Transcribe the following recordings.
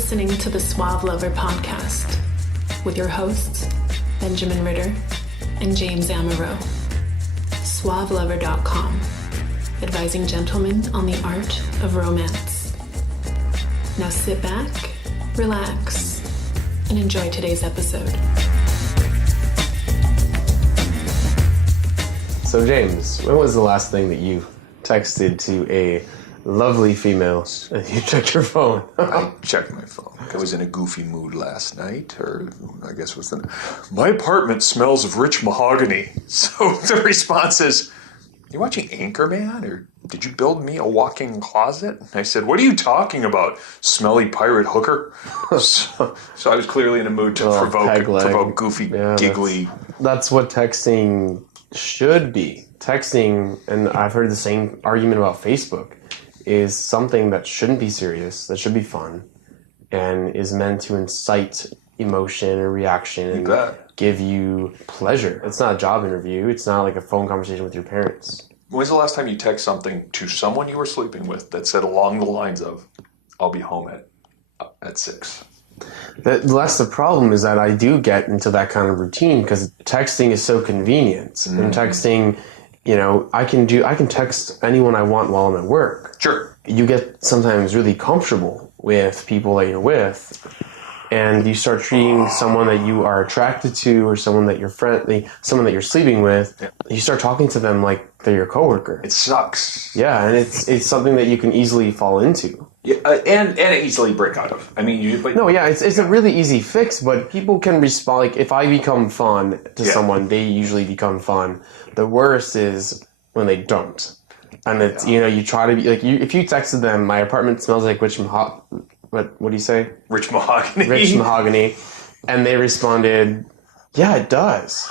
listening to the Suave Lover podcast with your hosts, Benjamin Ritter and James Amaro. SuaveLover.com, advising gentlemen on the art of romance. Now sit back, relax, and enjoy today's episode. So James, when was the last thing that you texted to a lovely female and you checked your phone? I checked my phone. I was in a goofy mood last night, or I guess was my apartment smells of rich mahogany. So the response is, you watching Anchorman, or did you build me a walk-in closet? And I said, what are you talking about, smelly pirate hooker? so I was clearly in a mood to provoke goofy, giggly. That's what texting should be. Texting, and I've heard the same argument about Facebook, is something that shouldn't be serious, that should be fun, and is meant to incite emotion or reaction and give you pleasure. It's not a job interview. It's not like a phone conversation with your parents. When's the last time you text something to someone you were sleeping with that said along the lines of, I'll be home at 6? That's the problem, is that I do get into that kind of routine because texting is so convenient. Mm-hmm. And texting, you know, I can text anyone I want while I'm at work. Sure. You get sometimes really comfortable with people that you're with, and you start treating someone that you are attracted to or someone that you're someone that you're sleeping with, you start talking to them like they're your coworker. It sucks. Yeah, and it's something that you can easily fall into. Yeah, and easily break out of. I mean, it's a really easy fix, but people can respond. Like, if I become fun to someone, they usually become fun. The worst is when they don't. And it's, you try to be, like, if you texted them, my apartment smells like rich what do you say? Rich mahogany. Rich mahogany. And they responded, yeah, it does.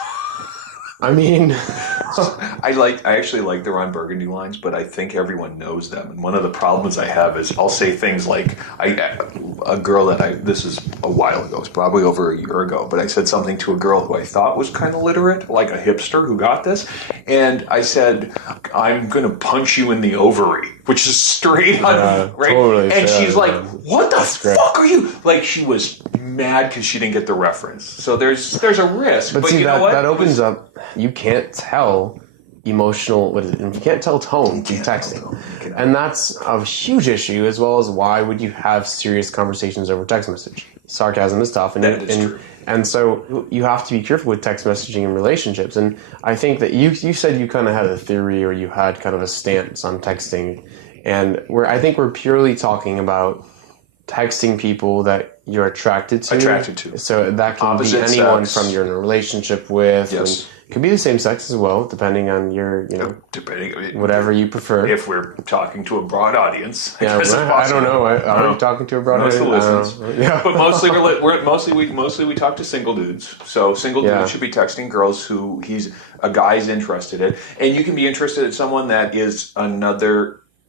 I mean... I actually like the Ron Burgundy lines, but I think everyone knows them. And one of the problems I have is I'll say things like, a girl this is a while ago, it's probably over a year ago, but I said something to a girl who I thought was kind of literate, like a hipster who got this. And I said, I'm going to punch you in the ovary, which is straight on, right? Totally, and she's like, what the fuck are you? Like, she was mad because she didn't get the reference. So there's a risk. But see, you know what? That opens up, you can't tell you can't tell tone through texting. And that's a huge issue, as well as why would you have serious conversations over text message? Sarcasm is tough. True. And so you have to be careful with text messaging in relationships. And I think that you said you kind of had a theory, or you had kind of a stance on texting. And I think we're purely talking about texting people that you're attracted to. So that can Opposite be anyone sex. from you're in a relationship with. Yes. It could be the same sex as well, depending on your, whatever you prefer. If we're talking to a broad audience, I don't know. Are we talking to a broad audience? Yeah. But mostly we talk to single dudes. So single dudes should be texting girls who a guy's interested in, and you can be interested in someone that is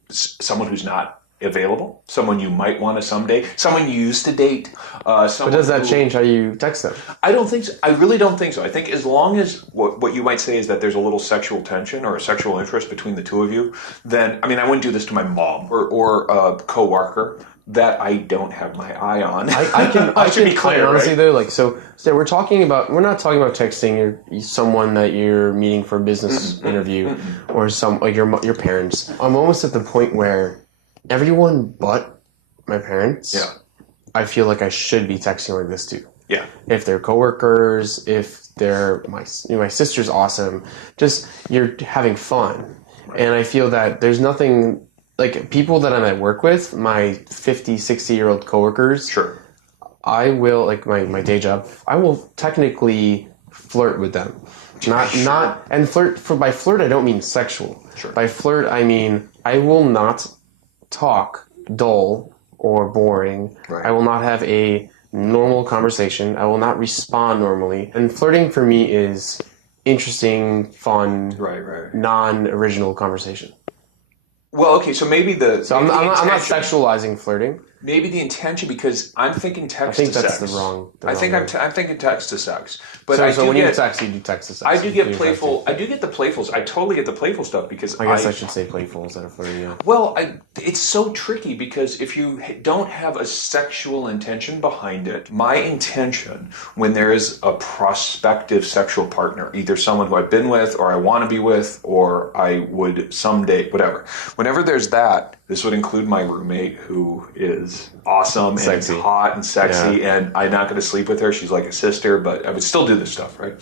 someone who's not available, someone you might want to someday, someone you used to date. But does that change how you text them? I don't think so. I really don't think so. I think as long as what you might say is that there's a little sexual tension or a sexual interest between the two of you, then, I mean, I wouldn't do this to my mom or a coworker that I don't have my eye on. I should be clear, honestly, right? though, like, so we're not talking about texting someone that you're meeting for a business interview or your parents. I'm almost at the point where everyone but my parents, I feel like I should be texting like this too. Yeah. If they're coworkers, if they're my sister's awesome, just you're having fun. Right. And I feel that there's nothing, like, people that I'm at work with, my 50, 60-year-old coworkers. Sure. I will, like, my day job, I will technically flirt with them. And by flirt I don't mean sexual. Sure. By flirt I mean I will not talk dull or boring. Right. I will not have a normal conversation. I will not respond normally. And flirting for me is interesting, fun, non-original conversation. Well, okay, so maybe I'm not sexualizing flirting. Maybe the intention, because I'm thinking text I think to that's sex. the wrong. I think wrong I'm thinking text to sex. But so when you text, you do text to sex. I do get You're playful. texting. I do get the playfuls. I totally get the playful stuff because I guess I should say playful instead of flirty. Yeah. Well, it's so tricky because if you don't have a sexual intention behind it, my intention when there is a prospective sexual partner, either someone who I've been with or I want to be with or I would someday, whatever. Whenever there's that, this would include my roommate who is awesome Sexy. and hot and sexy, and I'm not going to sleep with her. She's like a sister, but I would still do this stuff, right?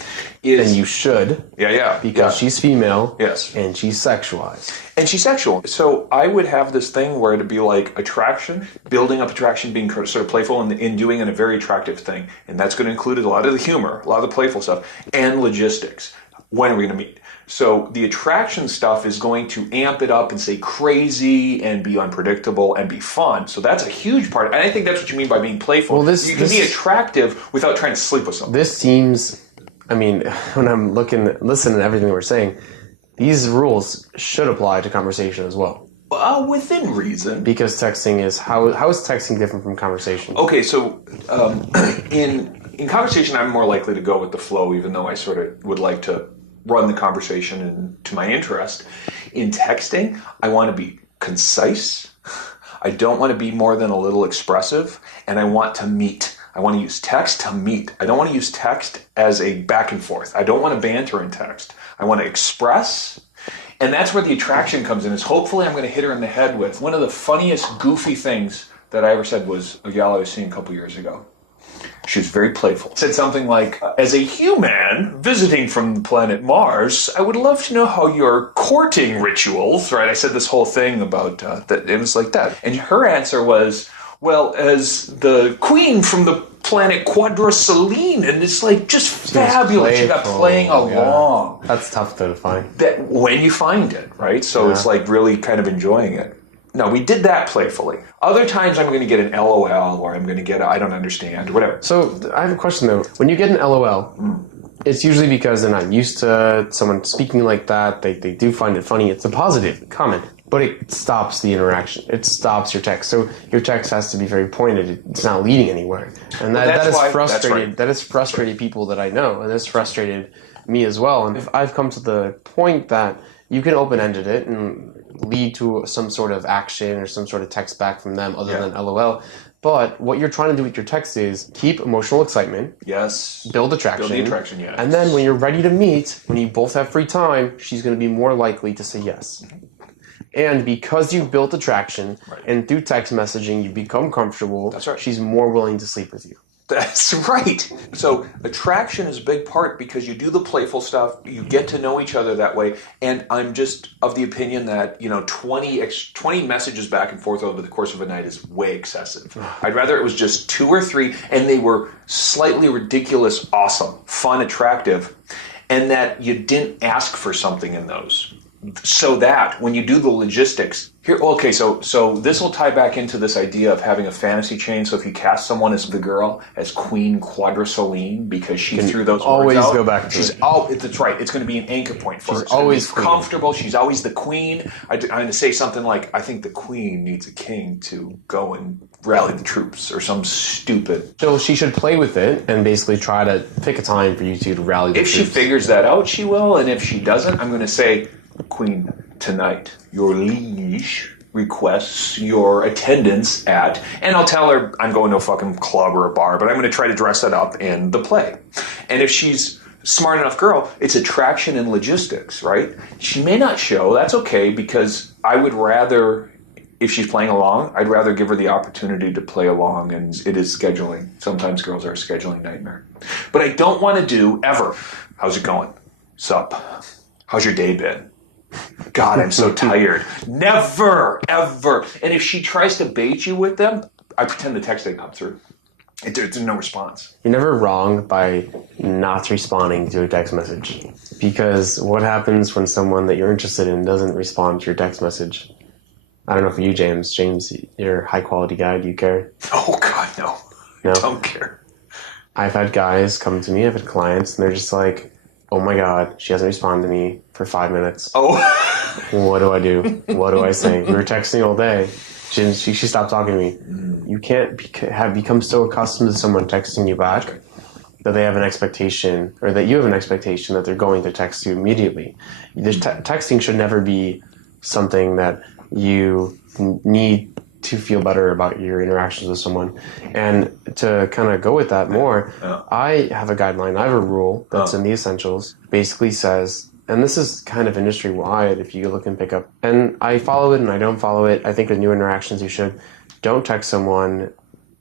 And you should. Yeah. Because she's female. Yes. And she's sexualized. And she's sexual. So I would have this thing where it'd be like attraction, building up attraction, being sort of playful and doing a very attractive thing. And that's going to include a lot of the humor, a lot of the playful stuff, and logistics. When are we going to meet? So the attraction stuff is going to amp it up and say crazy and be unpredictable and be fun. So that's a huge part. And I think that's what you mean by being playful. Well, you can be attractive without trying to sleep with someone. This seems, I mean, when I'm listening to everything we're saying, these rules should apply to conversation as well. Within reason. Because texting is, how is texting different from conversation? Okay, so in conversation, I'm more likely to go with the flow, even though I sort of would like to run the conversation and to my interest. In texting, I want to be concise. I don't want to be more than a little expressive, and I want to meet. I want to use text to meet. I don't want to use text as a back and forth. I don't want to banter in text. I want to express, and that's where the attraction comes in, is hopefully I'm going to hit her in the head with. One of the funniest, goofy things that I ever said was a gal I was seeing a couple years ago. She was very playful. Said something like, as a human visiting from the planet Mars, I would love to know how your courting rituals, right? I said this whole thing about that. It was like that. And her answer was, well, as the queen from the planet Quadrasoline, and it's like just fabulous. She got playing along. Yeah. That's tough to define. That when you find it, right? So it's like really kind of enjoying it. No, we did that playfully. Other times I'm going to get an LOL or I'm going to get a I don't understand or whatever. So I have a question though. When you get an LOL, it's usually because they're not used to someone speaking like that. They do find it funny. It's a positive comment, but it stops the interaction. It stops your text. So your text has to be very pointed. It's not leading anywhere. And that is frustrated. That has frustrated people that I know, and it's frustrated me as well. And if I've come to the point that you can open-ended it and lead to some sort of action or some sort of text back from them other than LOL. But what you're trying to do with your text is keep emotional excitement. Yes. Build attraction. Build the attraction, yes. And then when you're ready to meet, when you both have free time, she's going to be more likely to say yes. And because you've built attraction and through text messaging you become comfortable, she's more willing to sleep with you. That's right. So attraction is a big part because you do the playful stuff, you get to know each other that way, and I'm just of the opinion that, 20 messages back and forth over the course of a night is way excessive. I'd rather it was just 2 or 3, and they were slightly ridiculous, awesome, fun, attractive, and that you didn't ask for something in those. So that when you do the logistics here, okay, so this will tie back into this idea of having a fantasy chain. So if you cast someone as the girl, as Queen Quadrasoline, because she threw those always words out, go back to it. That's right. It's going to be an anchor point for her. She's always comfortable. She's always the queen. I'm going to say something like, I think the queen needs a king to go and rally the troops, or some stupid. So she should play with it and basically try to pick a time for you two to rally the troops. If she figures that out, she will. And if she doesn't, I'm going to say, Queen, tonight, your liege requests your attendance at, and I'll tell her I'm going to a fucking club or a bar, but I'm going to try to dress it up in the play. And if she's smart enough girl, it's attraction and logistics, right? She may not show, that's okay, because I would rather, if she's playing along, I'd rather give her the opportunity to play along, and it is scheduling. Sometimes girls are a scheduling nightmare. But I don't want to do, ever, how's it going? Sup? How's your day been? God, I'm so tired. Never, ever. And if she tries to bait you with them, I pretend the text didn't come through. There's no response. You're never wrong by not responding to a text message. Because what happens when someone that you're interested in doesn't respond to your text message? I don't know for you, James. James, you're a high-quality guy. Do you care? Oh, God, no. No? I don't care. I've had guys come to me, I've had clients, and they're just like, oh my God, she hasn't responded to me for 5 minutes. Oh. What do I do? What do I say? We were texting all day. She stopped talking to me. You can't have become so accustomed to someone texting you back that they have an expectation, or that you have an expectation that they're going to text you immediately. Texting should never be something that you need to feel better about your interactions with someone. And to kind of go with that more, I have a guideline. I have a rule that's in the essentials. Basically says, and this is kind of industry wide if you look and pick up, and I follow it and I don't follow it. I think with new interactions you should. Don't text someone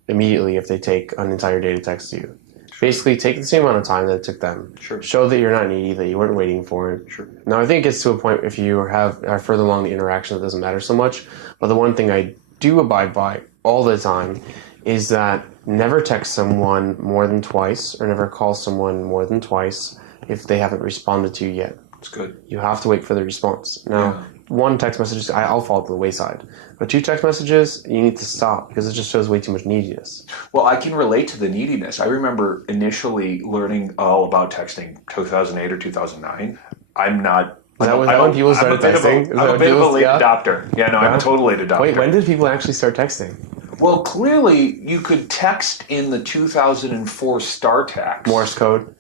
immediately if they take an entire day to text you. Basically, take the same amount of time that it took them. Sure. Show that you're not needy, that you weren't waiting for it. Sure. Now, I think it gets to a point if you are further along the interaction, it doesn't matter so much. But the one thing I do abide by all the time is that never text someone more than twice, or never call someone more than twice if they haven't responded to you yet. That's good. You have to wait for the response. Now, one text message, I'll fall to the wayside. But 2 text messages, you need to stop because it just shows way too much neediness. Well, I can relate to the neediness. I remember initially learning all about texting 2008 or 2009. I'm not... Is that when people started texting? I'm a bit of a late adopter. Yeah, no, I'm a total late adopter. Wait, when did people actually start texting? Well, clearly, you could text in the 2004 StarTax. Morse code?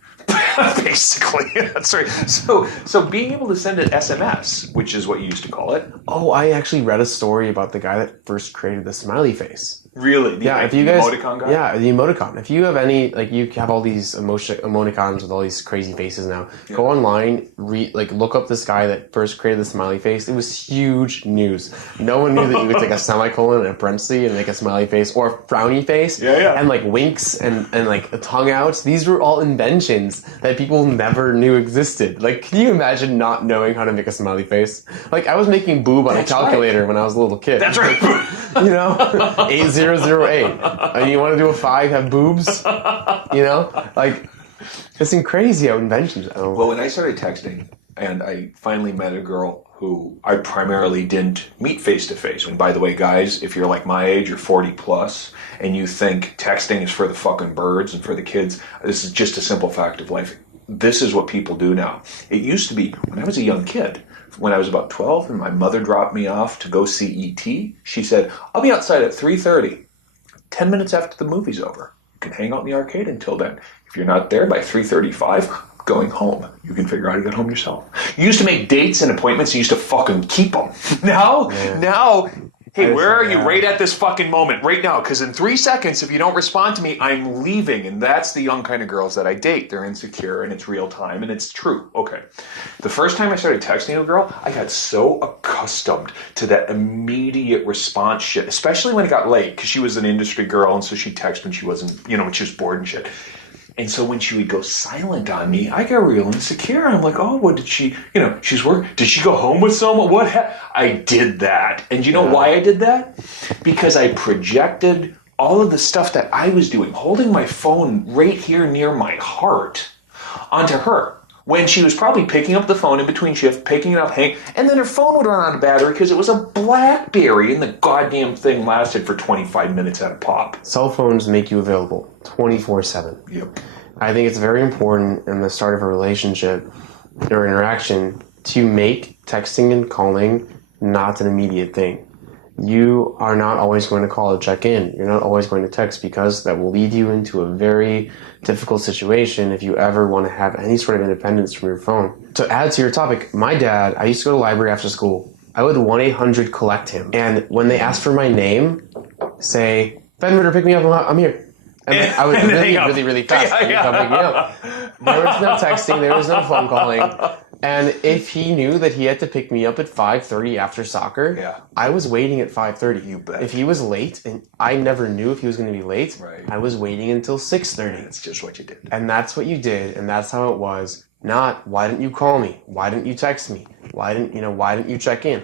Basically, that's right. So being able to send an SMS, which is what you used to call it. Oh, I actually read a story about the guy that first created the smiley face. Really? If you guys, emoticon guy? Yeah, the emoticon. If you have any, you have all these emoticons with all these crazy faces now. Yeah. Go online, look up this guy that first created the smiley face. It was huge news. No one knew that you could take a semicolon and a parenthesis and make a smiley face or a frowny face. Yeah. And winks and a tongue out. These were all inventions that people never knew existed. Can you imagine not knowing how to make a smiley face? I was making boob on a calculator when I was a little kid. That's right. 8008. And you want to do a 5, have boobs? It's crazy how inventions. Well, when I started texting, and I finally met a girl who I primarily didn't meet face to face. And by the way, guys, if you're like my age, you're 40 plus, and you think texting is for the fucking birds and for the kids, this is just a simple fact of life. This is what people do now. It used to be when I was a young kid. When I was about 12 and my mother dropped me off to go see E.T., she said, I'll be outside at 3:30, 10 minutes after the movie's over. You can hang out in the arcade until then. If you're not there by 3:35, going home. You can figure out how to get home yourself. You used to make dates and appointments, you used to fucking keep them. Now, hey, where are you right at this fucking moment, right now? Because in 3 seconds, if you don't respond to me, I'm leaving. And that's the young kind of girls that I date. They're insecure and it's real time and it's true. Okay. The first time I started texting a girl, I got so accustomed to that immediate response shit, especially when it got late, because she was an industry girl and so she'd text when she wasn't, when she was bored and shit. And so when she would go silent on me, I got real insecure. I'm like, oh, what did she, she's working. Did she go home with someone? I did that. And you know why I did that? Because I projected all of the stuff that I was doing, holding my phone right here near my heart, onto her. When she was probably picking up the phone in between shift, picking it up, and then her phone would run out of battery because it was a BlackBerry and the goddamn thing lasted for 25 minutes at a pop. Cell phones make you available 24/7. Yep. I think it's very important in the start of a relationship or interaction to make texting and calling not an immediate thing. You are not always going to call to check in. You're not always going to text because that will lead you into a very difficult situation if you ever want to have any sort of independence from your phone. To add to your topic, my dad, I used to go to the library after school. I would 1-800 collect him. And when they asked for my name, say, Ben Ritter, pick me up, I'm here. And I would really fast. Come pick me up. There was no texting, there was no phone calling. And if he knew that he had to pick me up at 5:30 after soccer, I was waiting at 5:30. You bet. If he was late, and I never knew if he was going to be late, I was waiting until 6:30. That's just what you did. And that's what you did, and that's how it was. Not, why didn't you call me? Why didn't you text me? Why didn't you check in?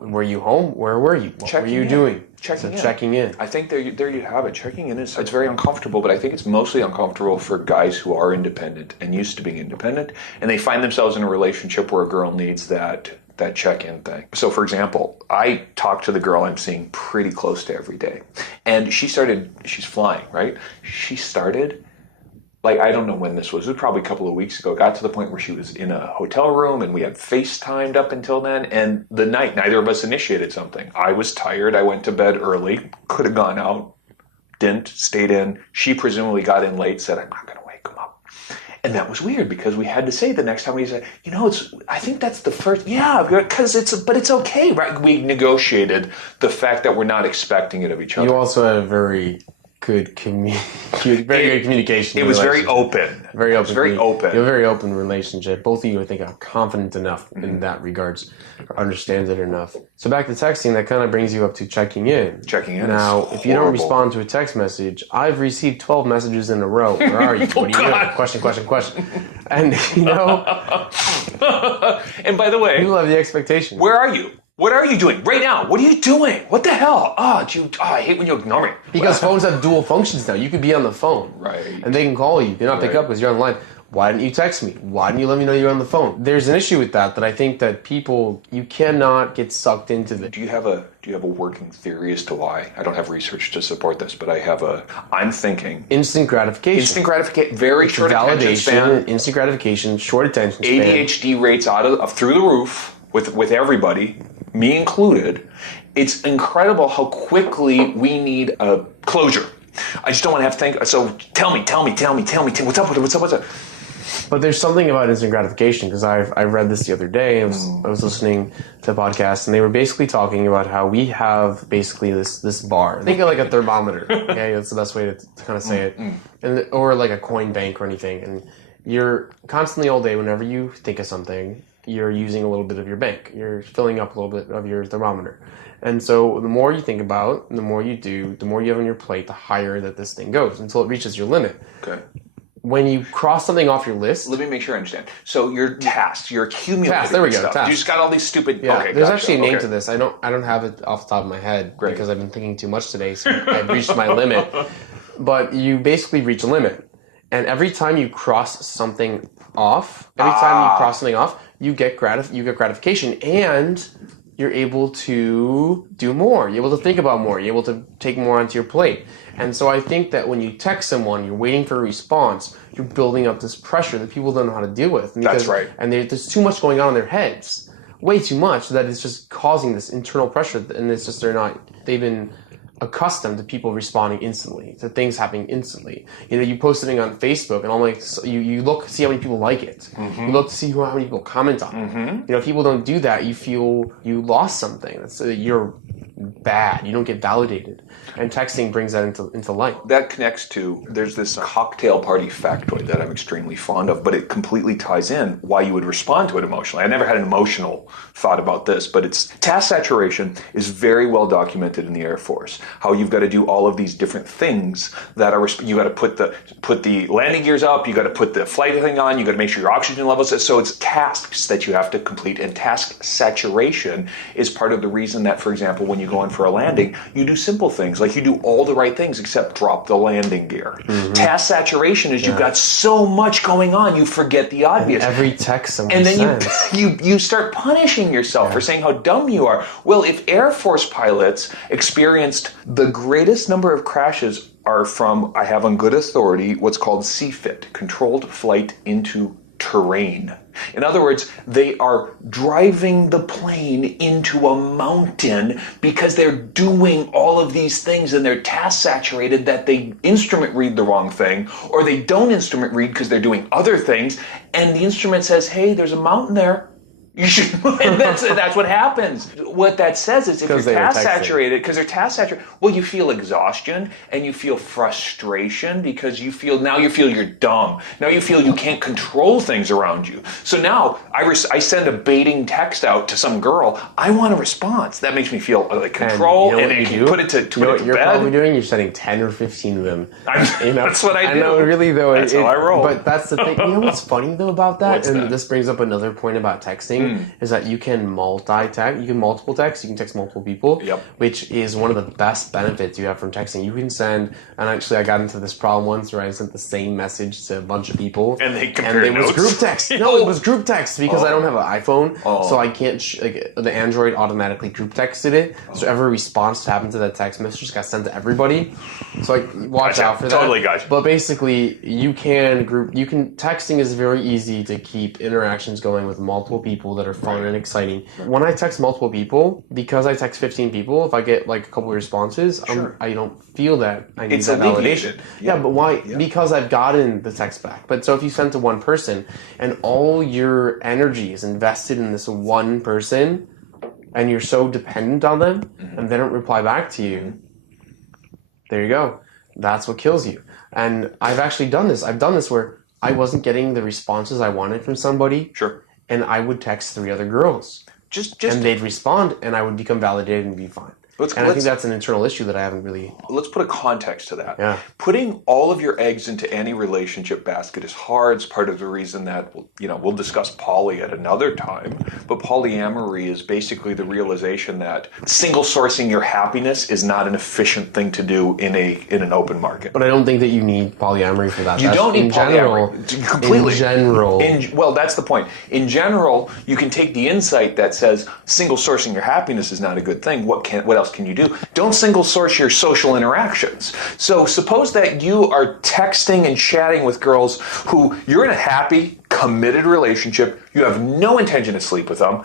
Were you home? Where were you? What were you doing? Checking in. I think there you have it. Checking in it's very uncomfortable, but I think it's mostly uncomfortable for guys who are independent and used to being independent, and they find themselves in a relationship where a girl needs that check-in thing. So, for example, I talk to the girl I'm seeing pretty close to every day, and she's flying, right? She started like, I don't know when this was. It was probably a couple of weeks ago. It got to the point where she was in a hotel room and we had FaceTimed up until then. And the night, neither of us initiated something. I was tired. I went to bed early. Could have gone out. Didn't. Stayed in. She presumably got in late, said, I'm not going to wake him up. And that was weird because we had to say the next time we said, I think that's the first, because but it's okay, right? We negotiated the fact that we're not expecting it of each other. You also had a very good good communication. It was very open. Very open. Very open. You have a very open relationship. Both of you, I think, are confident enough in that regards, or understand it enough. So back to texting, that kind of brings you up to checking in. Checking in. Now, if you don't respond to a text message, I've received 12 messages in a row. Where are you? What are you doing? Question. And and by the way, people have the expectation. Where are you? What are you doing right now? What are you doing? What the hell? I hate when you ignore me. Because phones have dual functions now. You could be on the phone. Right. And they can call you. They're not pick up because you're on the line. Why didn't you text me? Why didn't you let me know you're on the phone? There's an issue with that I think that people, you cannot get sucked into this. Do you have a working theory as to why? I don't have research to support this, but I'm thinking. Instant gratification. Instant gratification, very short attention span. Instant gratification, short attention span. ADHD rates through the roof with everybody, me included. It's incredible how quickly we need a closure. I just don't want to have to think. So tell me. What's up? But there's something about instant gratification, because I read this the other day. I was listening to a podcast, and they were basically talking about how we have basically this bar. Think of like a thermometer. Okay, that's the best way to kind of say it, or like a coin bank or anything. And you're constantly all day, whenever you think of something, you're using a little bit of your bank. You're filling up a little bit of your thermometer. And so the more you think about, the more you do, the more you have on your plate, the higher that this thing goes until it reaches your limit. Okay. When you cross something off your list... Let me make sure I understand. So your tasks, you're accumulating tasks, there we go, stuff. tasks. You just got all these stupid... Yeah, okay, there's gotcha. actually a name to this. I don't have it off the top of my head because I've been thinking too much today, so I've reached my limit. But you basically reach a limit. And every time you cross something off, you get gratification, and you're able to do more. You're able to think about more. You're able to take more onto your plate. And so I think that when you text someone, you're waiting for a response, you're building up this pressure that people don't know how to deal with. That's right. And there's too much going on in their heads. Way too much, that it's just causing this internal pressure. And it's just they've been accustomed to people responding instantly, to things happening instantly. You post something on Facebook, and all like you look to see how many people like it. You look to see how many people comment on it. If people don't do that, you feel you lost something. You're bad. You don't get validated. And texting brings that into light. That connects to, there's this cocktail party factoid that I'm extremely fond of, but it completely ties in why you would respond to it emotionally. I never had an emotional thought about this, but it's task saturation is very well documented in the Air Force. How you've got to do all of these different things that are, you got to put the landing gears up, you got to put the flight thing on, you got to make sure your oxygen levels, so it's tasks that you have to complete, and task saturation is part of the reason that, for example, when you go in for a landing, you do simple things, like you do all the right things except drop the landing gear. Task saturation is you've got so much going on, you forget the obvious. And every text someone and then sends. you start punishing yourself for saying how dumb you are. Well, if Air Force pilots experienced the greatest number of crashes are from, I have on good authority, what's called CFIT, controlled flight into terrain. In other words, they are driving the plane into a mountain because they're doing all of these things and they're task saturated that they instrument read the wrong thing, or they don't instrument read because they're doing other things, and the instrument says, hey, there's a mountain there. You should, and that's what happens. What that says is if you're task saturated, because they're task saturated, well, you feel exhaustion and you feel frustration because you feel you're dumb. Now you feel you can't control things around you. So now I send a baiting text out to some girl. I want a response. That makes me feel like control, and I can put it to you're bed. Probably doing. You're sending 10 or 15 of them. That's what I do. I know, really though. That's how I roll. But that's the thing. You know what's funny though about that? This brings up another point about texting. texting is that you can multi-text, you can multiple text, you can text multiple people, which is one of the best benefits you have from texting. You can send, and actually I got into this problem once where I sent the same message to a bunch of people. And they compared notes? It was group text. No, it was group text because I don't have an iPhone, so I can't, the Android automatically group texted it, so every response that happened to that text message got sent to everybody. So like, watch out for that. Totally, guys. But basically, texting is very easy to keep interactions going with multiple people that are fun and exciting. When I text multiple people, because I text 15 people, if I get like a couple of responses, I don't feel that I need that validation. Yeah, but why? Yeah. Because I've gotten the text back. But so if you send to one person and all your energy is invested in this one person and you're so dependent on them and they don't reply back to you, there you go. That's what kills you. And I've actually done this. I've done this where I wasn't getting the responses I wanted from somebody. Sure. And I would text 3 other girls. And they'd respond, and I would become validated and be fine. I think that's an internal issue that I haven't really... Let's put a context to that. Yeah. Putting all of your eggs into any relationship basket is hard. It's part of the reason that, we'll discuss poly at another time. But polyamory is basically the realization that single sourcing your happiness is not an efficient thing to do in an open market. But I don't think that you need polyamory for that. You don't need polyamory. Completely. In general. Well, that's the point. In general, you can take the insight that says single sourcing your happiness is not a good thing. What else can you do? Don't single source your social interactions. So suppose that you are texting and chatting with girls who you're in a happy, committed relationship. You have no intention to sleep with them.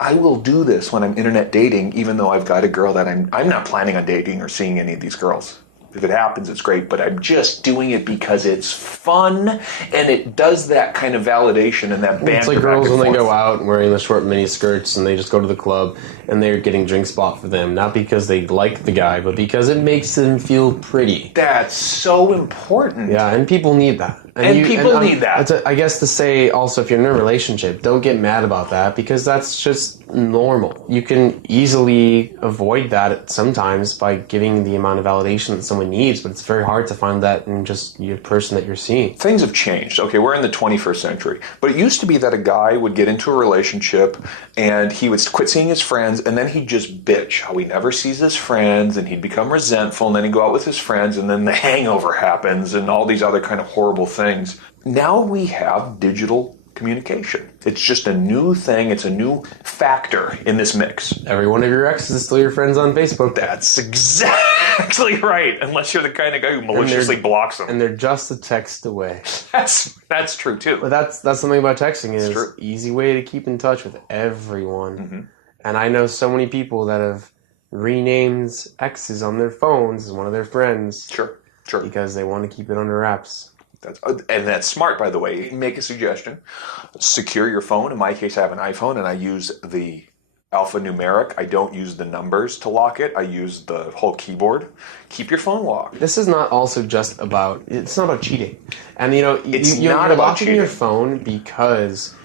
I will do this when I'm internet dating, even though I've got a girl that I'm not planning on dating or seeing any of these girls. If it happens, it's great, but I'm just doing it because it's fun, and it does that kind of validation and that banter. It's like girls when they go out wearing the short mini skirts and they just go to the club and they're getting drinks bought for them, not because they like the guy, but because it makes them feel pretty. That's so important. Yeah, and people need that. People need that. I guess to say also, if you're in a relationship, don't get mad about that because that's just normal. You can easily avoid that sometimes by giving the amount of validation that someone needs, but it's very hard to find that in just your person that you're seeing. Things have changed. Okay, we're in the 21st century. But it used to be that a guy would get into a relationship and he would quit seeing his friends and then he'd just bitch how he never sees his friends and he'd become resentful and then he'd go out with his friends and then the hangover happens and all these other kind of horrible things. Now we have digital communication. It's just a new thing. It's a new factor in this mix. Every one of your exes is still your friends on Facebook. That's exactly right. Unless you're the kind of guy who maliciously blocks them. And they're just a text away. That's true too. But that's something about texting is easy way to keep in touch with everyone. Mm-hmm. And I know so many people that have renamed exes on their phones as one of their friends. Sure. Because they want to keep it under wraps. That's smart, by the way. Make a suggestion. Secure your phone. In my case, I have an iPhone, and I use the alphanumeric. I don't use the numbers to lock it. I use the whole keyboard. Keep your phone locked. This is not also just about... It's not about cheating. And, you're not about locking cheating. your phone because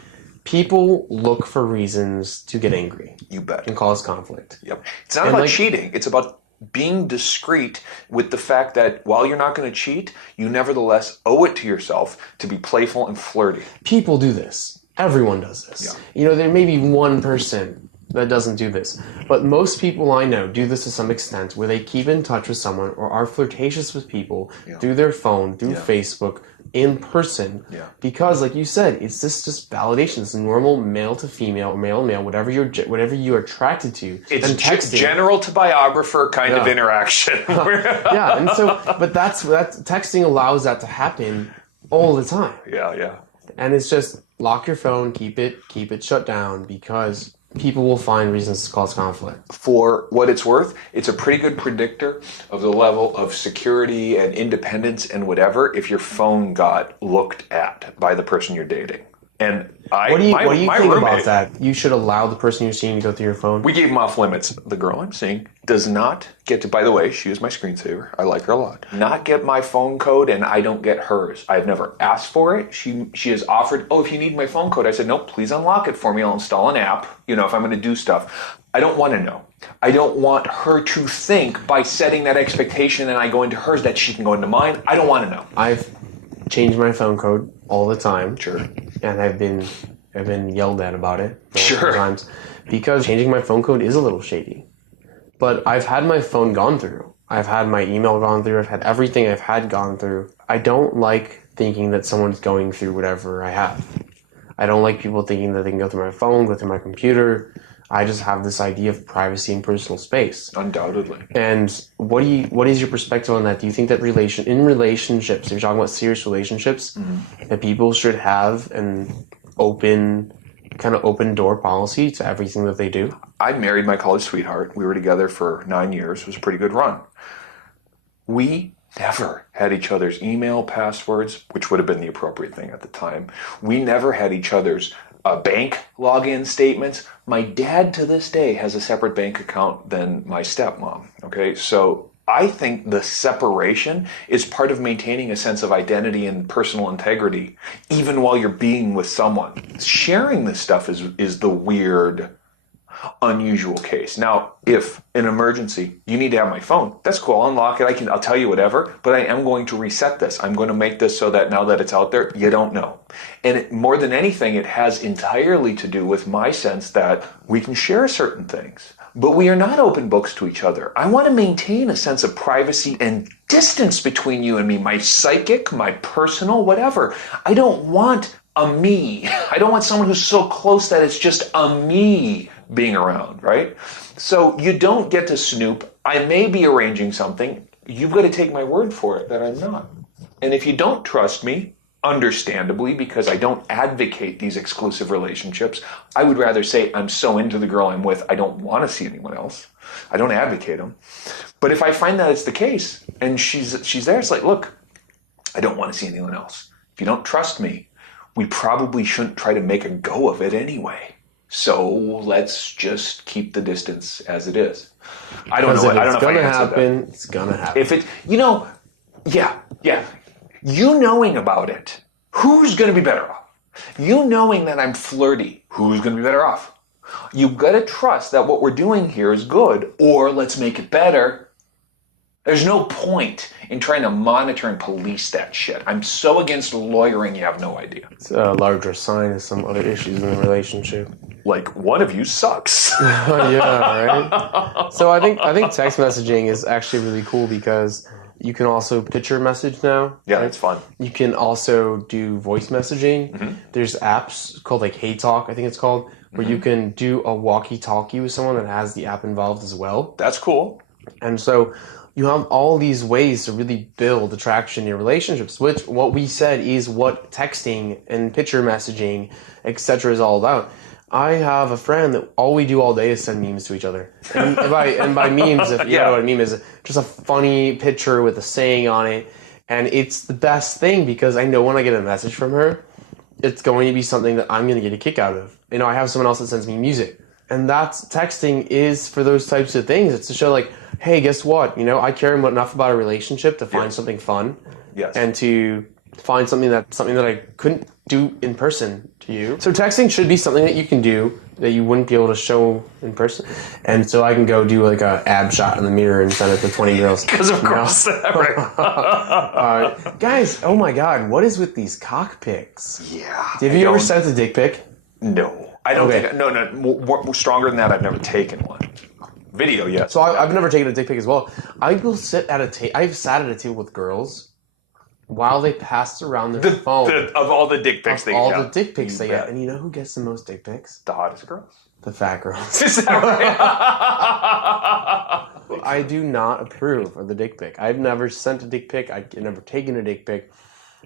people look for reasons to get angry. You bet. And cause conflict. Yep. It's not about cheating. It's about being discreet with the fact that while you're not going to cheat, you nevertheless owe it to yourself to be playful and flirty. People do this. Everyone does this. Yeah. There may be one person that doesn't do this, but most people I know do this to some extent where they keep in touch with someone or are flirtatious with people through their phone, through Facebook, in person, because like you said, it's just validation. It's normal male to female, or male to male, whatever you're attracted to. It's texting. General to biographer kind of interaction. And so, but that's texting allows that to happen all the time. Yeah. And it's just lock your phone, keep it shut down because people will find reasons to cause conflict. For what it's worth, it's a pretty good predictor of the level of security and independence and whatever if your phone got looked at by the person you're dating. And what do you think about that? You should allow the person you're seeing to go through your phone? We gave them off limits. The girl I'm seeing does not get to, by the way, she is my screensaver. I like her a lot. Not get my phone code and I don't get hers. I've never asked for it. She has offered, if you need my phone code. I said, no, please unlock it for me. I'll install an app, if I'm going to do stuff. I don't want to know. I don't want her to think by setting that expectation and I go into hers that she can go into mine. I don't want to know. I've changed my phone code all the time. Sure. And I've been I've been yelled at about it Sure. times because changing my phone code is a little shady. But I've had my phone gone through. I've had my email gone through. I've had everything I've had gone through. I don't like thinking that someone's going through whatever I have. I don't like people thinking that they can go through my phone, go through my computer. I just have this idea of privacy and personal space. Undoubtedly. And what is your perspective on that? Do you think that in relationships, if you're talking about serious relationships, that people should have an open door policy to everything that they do? I married my college sweetheart. We were together for 9 years. It was a pretty good run. We never had each other's email passwords, which would have been the appropriate thing at the time. We never had each other's bank login statements. My dad to this day has a separate bank account than my stepmom. Okay, so I think the separation is part of maintaining a sense of identity and personal integrity, even while you're being with someone. Sharing this stuff is the weird, unusual case. Now, if in an emergency you need to have my phone, that's cool. I'll unlock it. I'll tell you whatever, but I am going to reset this. I'm going to make this so that now that it's out there, you don't know. And more than anything, it has entirely to do with my sense that we can share certain things, but we are not open books to each other. I want to maintain a sense of privacy and distance between you and me, my psychic, my personal, whatever. I don't want a me. I don't want someone who's so close that it's just a me being around, right? So you don't get to snoop. I may be arranging something. You've got to take my word for it that I'm not. And if you don't trust me, understandably, because I don't advocate these exclusive relationships, I would rather say I'm so into the girl I'm with, I don't want to see anyone else. I don't advocate them. But if I find that it's the case, and she's there, it's like, look, I don't want to see anyone else. If you don't trust me, we probably shouldn't try to make a go of it anyway. So let's just keep the distance as it is. I don't know. I don't know if I answered that. It's gonna happen. If it, yeah. You knowing about it, who's going to be better off? You knowing that I'm flirty, who's going to be better off? You've got to trust that what we're doing here is good, or let's make it better. There's no point in trying to monitor and police that shit. I'm so against lawyering, you have no idea. It's a larger sign of some other issues in the relationship. Like, one of you sucks. Yeah, right? So I think text messaging is actually really cool because you can also picture message now. Yeah, right? it's fun. You can also do voice messaging. Mm-hmm. There's apps called like Hey Talk, I think it's called, where you can do a walkie-talkie with someone that has the app involved as well. That's cool. And so you have all these ways to really build attraction in your relationships, which what we said is what texting and picture messaging, etc. is all about. I have a friend that all we do all day is send memes to each other. And by memes, if you know what a meme is, just a funny picture with a saying on it. And it's the best thing because I know when I get a message from her, it's going to be something that I'm going to get a kick out of. You know, I have someone else that sends me music. And that's texting is for those types of things. It's to show like, hey, guess what? You know, I care enough about a relationship to find something fun. Yes. And to find something that I couldn't do in person to you. So texting should be something that you can do that you wouldn't be able to show in person. And so I can go do like a ab shot in the mirror and send it to 20 girls. Because of course. Guys, oh my God, what is with these cock pics? Yeah. Have you ever sent a dick pic? No. I don't think, no, more stronger than that, I've never taken one. Video, yes. So I've never taken a dick pic as well. I will sit at a table, I've sat at a table with girls while they pass around their phone. Of all the dick pics they get. All the dick pics they get. And you know who gets the most dick pics? The hottest girls. The fat girls. Is that right? I do not approve of the dick pic. I've never sent a dick pic. I've never taken a dick pic.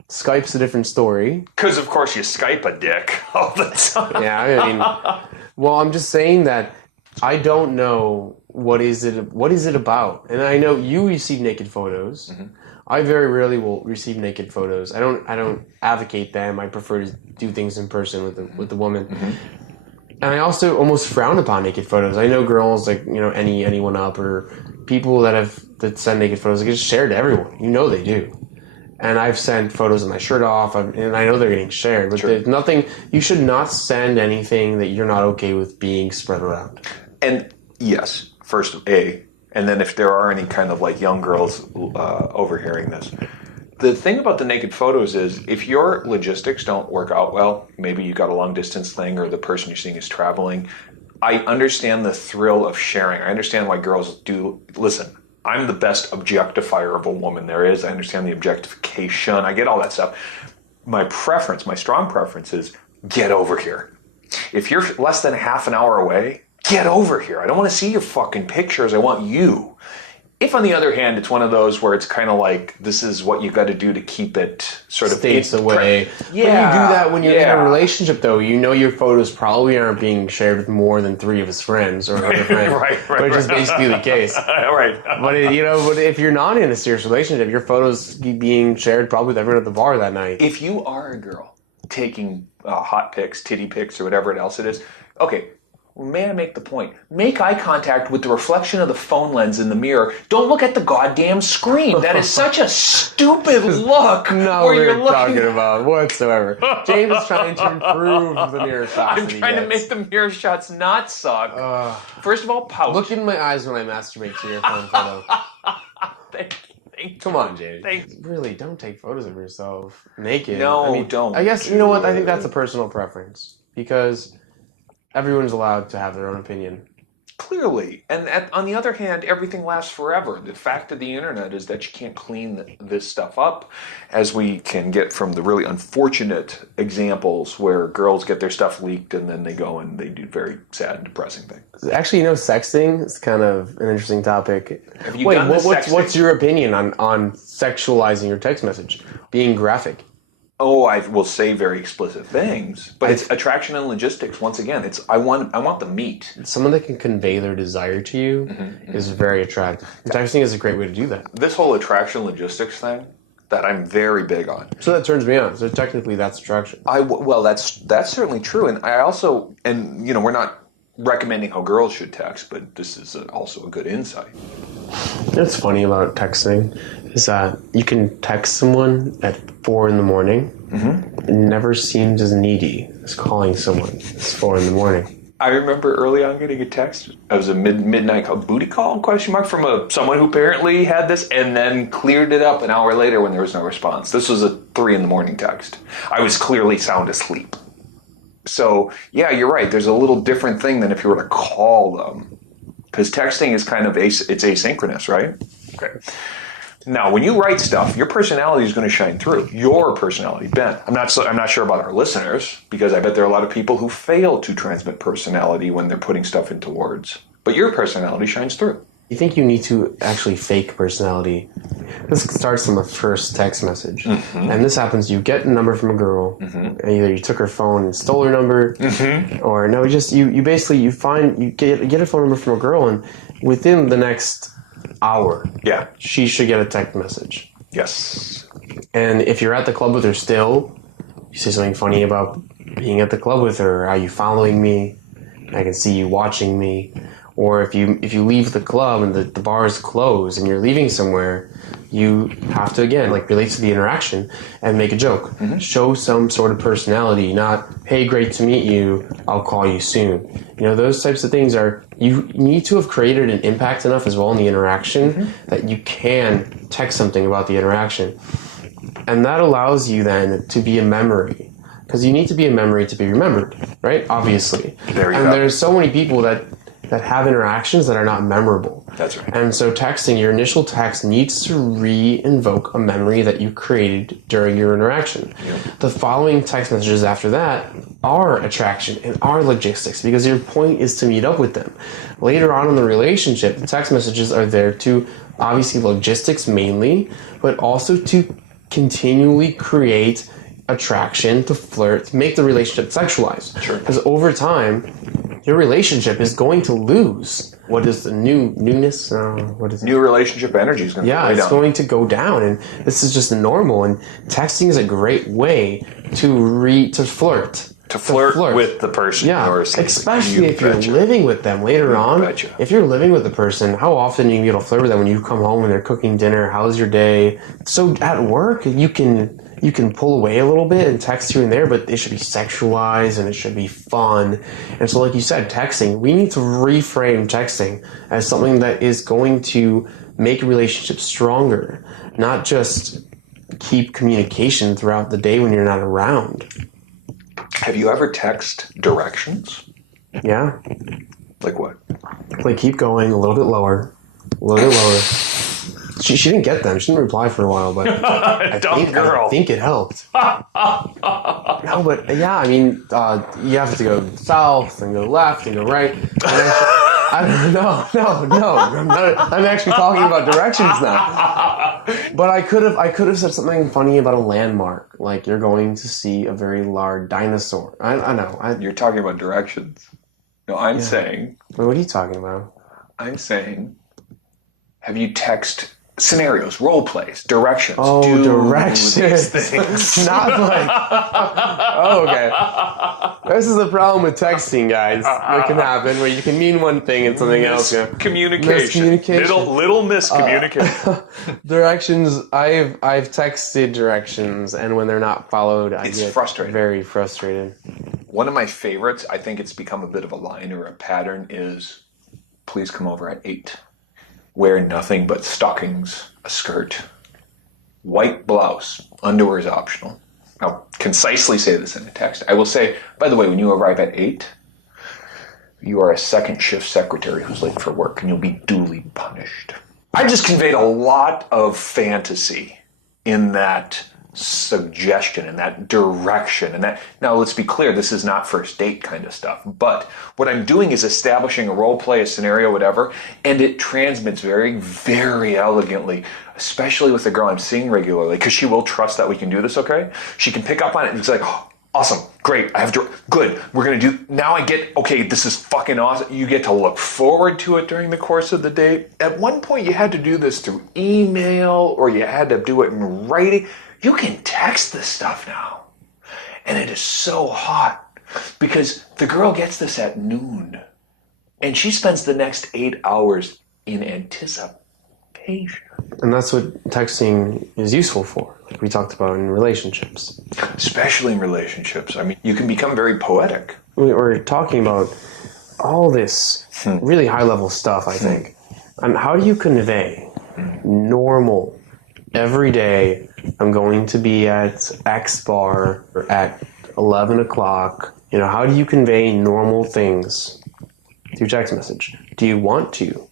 Skype's a different story. Because, of course, you Skype a dick all the time. Yeah, I mean, well, I'm just saying that I don't know what is it about. And I know you receive naked photos. Mm-hmm. I very rarely will receive naked photos. I don't advocate them. I prefer to do things in person with the woman. Mm-hmm. And I also almost frown upon naked photos. I know girls like, you know, anyone up or people that send naked photos, they just share to everyone. You know they do. And I've sent photos of my shirt off, and I know they're getting shared. But There's nothing. You should not send anything that you're not okay with being spread around. And yes, first and then if there are any kind of like young girls overhearing this, The thing about the naked photos is if your logistics don't work out well, maybe you got a long distance thing or the person you're seeing is traveling, I understand the thrill of sharing. I understand why girls do. Listen, I'm the best objectifier of a woman there is. I understand the objectification. I get all that stuff. My preference, my strong preference is get over here. If you're less than half an hour away, get over here. I don't want to see your fucking pictures. I want you. If, on the other hand, it's one of those where it's kind of like, this is what you got to do to keep it sort of... States away. Yeah. When you do that when you're in a relationship, though, you know your photos probably aren't being shared with more than 3 of his friends or other friends. Which is basically the case. Right. But, but if you're not in a serious relationship, your photos being shared probably with everyone at the bar that night. If you are a girl taking hot pics, titty pics, or whatever else it is, okay, may I make the point? Make eye contact with the reflection of the phone lens in the mirror. Don't look at the goddamn screen. That is such a stupid look. No, we're talking about whatsoever. James is trying to improve the mirror shots. I'm trying to make the mirror shots not suck. First of all, pout. Look in my eyes when I masturbate to your phone photo. Thank you. Come on, James. Thanks. Really, don't take photos of yourself naked. No, don't. I guess, you know what? I think that's a personal preference. Because everyone's allowed to have their own opinion. Clearly. And on the other hand, everything lasts forever. The fact of the internet is that you can't clean this stuff up, as we can get from the really unfortunate examples where girls get their stuff leaked and then they go and they do very sad and depressing things. Actually, sexting is kind of an interesting topic. What's your opinion on sexualizing your text message? Being graphic? Oh, I will say very explicit things, but it's attraction and logistics. Once again, it's I want the meat. Someone that can convey their desire to you is very attractive. Texting is a great way to do that. This whole attraction logistics thing that I'm very big on. So that turns me on. So technically, that's attraction. Well, that's certainly true, and I also we're not recommending how girls should text, but this is also a good insight. What's funny about texting is that you can text someone at 4 a.m. It never seems as needy as calling someone at 4 a.m. I remember early on getting a text. It was a midnight call, booty call, ? From someone who apparently had this and then cleared it up an hour later when there was no response. This was a 3 a.m. text. I was clearly sound asleep. So, yeah, you're right. There's a little different thing than if you were to call them. Because texting is kind of it's asynchronous, right? Okay. Now, when you write stuff, your personality is going to shine through. Your personality, Ben. I'm not sure about our listeners, because I bet there are a lot of people who fail to transmit personality when they're putting stuff into words. But your personality shines through. You think you need to actually fake personality? This starts on the first text message. And this happens, you get a number from a girl, and either you took her phone and stole her number, or no, just you get a phone number from a girl, and within the next hour, she should get a text message. Yes. And if you're at the club with her still, you say something funny about being at the club with her, are you following me? I can see you watching me. Or if you leave the club and the bar is closed and you're leaving somewhere, you have to, again, relate to the interaction and make a joke. Show some sort of personality, not, hey, great to meet you, I'll call you soon. Those types of things you need to have created an impact enough as well in the interaction that you can text something about the interaction. And that allows you then to be a memory. Because you need to be a memory to be remembered, right? Obviously. There's so many people that have interactions that are not memorable. That's right. And so texting, your initial text needs to re-invoke a memory that you created during your interaction. The following text messages after that are attraction and are logistics, because your point is to meet up with them. Later on in the relationship, the text messages are there to, obviously, logistics mainly, but also to continually create attraction, to flirt, to make the relationship sexualized. Sure. Because over time, your relationship is going to lose what is the newness? What is it? New relationship energy is going to go down. It's going to go down, and this is just normal. And texting is a great way to flirt. To flirt with the person. Yeah, especially if you're living with them later on. If you're living with the person, how often are you able to flirt with them when you come home and they're cooking dinner? How's your day? So at work, you can pull away a little bit and text here and there, but it should be sexualized and it should be fun. And so, like you said, texting, we need to reframe texting as something that is going to make a relationship stronger, not just keep communication throughout the day when you're not around. Have you ever texted directions? Yeah. Like what? Like, keep going a little bit lower, a little bit lower. She didn't get them. She didn't reply for a while, but I think it helped. No, but yeah, I mean, you have to go south and go left and go right. I'm actually talking about directions now. But I could have said something funny about a landmark, like you're going to see a very large dinosaur. I know. You're talking about directions. No, I'm saying. Wait, what are you talking about? I'm saying. Have you texted scenarios, role plays, directions? Oh, directions. These things. Not like. Oh, okay. This is the problem with texting, guys. What can happen where you can mean one thing and something else. Miscommunication. Little miscommunication. Directions. I've texted directions, and when they're not followed, I get frustrating. Very frustrated. One of my favorites, I think it's become a bit of a line or a pattern, is please come over at 8. Wear nothing but stockings, a skirt, white blouse, underwear is optional. I'll concisely say this in a text. I will say, by the way, when you arrive at 8, you are a second shift secretary who's late for work and you'll be duly punished. I just conveyed a lot of fantasy in that suggestion and that direction and that. Now let's be clear, this is not first date kind of stuff, but what I'm doing is establishing a role play, a scenario, whatever, and it transmits very, very elegantly, especially with the girl I'm seeing regularly, because she will trust that we can do this. Okay, she can pick up on it and it's like, oh, awesome, great, good, we're gonna do. Now I get, okay, this is fucking awesome. You get to look forward to it during the course of the day. At one point you had to do this through email or you had to do it in writing. You can text this stuff now. And it is so hot because the girl gets this at noon and she spends the next 8 hours in anticipation. And that's what texting is useful for, like we talked about in relationships. Especially in relationships. I mean, you can become very poetic. We're talking about all this really high-level stuff, I think. And how do you convey normal, every day, I'm going to be at X bar at 11 o'clock. You know, how do you convey normal things through text message? Do you want to?